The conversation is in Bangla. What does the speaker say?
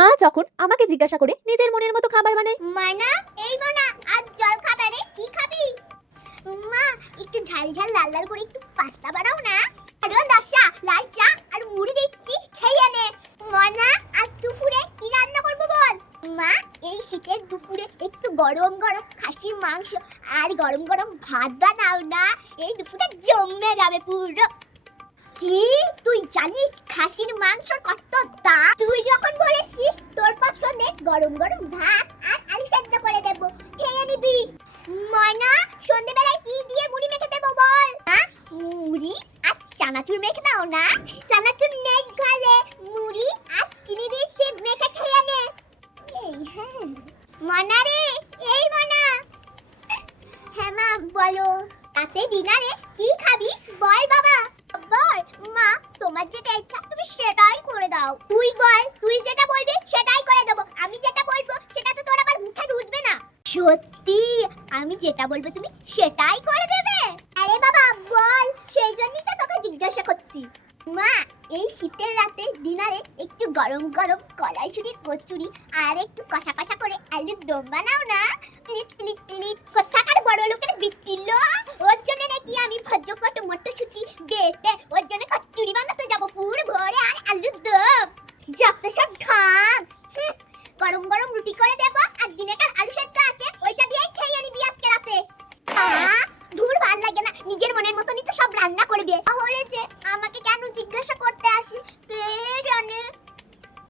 মা যখন আমাকে জিজ্ঞাসা করে নিজের মনের মতো খাবার বানাই। মানা, এই মানা, আজ জল খাবারে কি খাবি? মা, একটু ঝাল ঝাল লাল লাল করে একটু পাস্তা বানাও না। আরে দশা, লাল চা আর মুড়ি দিচ্ছি, খেয়ে নে। মানা, আজ দুপুরে কি রান্না করব বল? মা, এই শীতের দুপুরে একটু গরম গরম খাসির মাংস আর গরম গরম ভাত বানাও না। এই দুপুরে জমে যাবে পুরো। কি তুই জানিস খাসির মাংসর কত দাম? তুই যখন বলেছিস তোর পছন্দে গরম গরম ভাত আর আলু সেদ্ধ করে দেব, খেয়ে নিবি। ময়না, সন্ধ্যাবেলায় কি দিয়ে মুড়ি মেখে দেব বল? মুড়ি আর চানাচুর মেখে দাও না। চানাচুর নেই ঘরে, মুড়ি আর চিনি দিচ্ছি, মেখে খেয়ে নে। এই হ্যাঁ মনা রে, এই মনা। হ্যাঁ মা বলো, রাতে ডিনারে কি খাবি বল বাবা। বল মা, তোমার যেটা ইচ্ছা তুমি সেটাই করে দাও। তুই বল, তুই যেটা বলবি সেটাই করে দেব। আমি যেটা বলবো সেটা তো তোর আবার মুখে রুজবে না। সত্যি আমি যেটা বলবো তুমি সেটাই করে দেবে? আরে বাবা বল, সেই জন্যই তো তোকে জিজ্ঞাসা করছি। মা, এই শীতের রাতে ডিনারে একটু গরম গরম কড়াইশুঁটির কচুরি আর একটু কষা কষা করে আলুর দম বানাও না। প্লিজ প্লিজ প্লিজ, কোথাকার বড় লোকের বিটিলো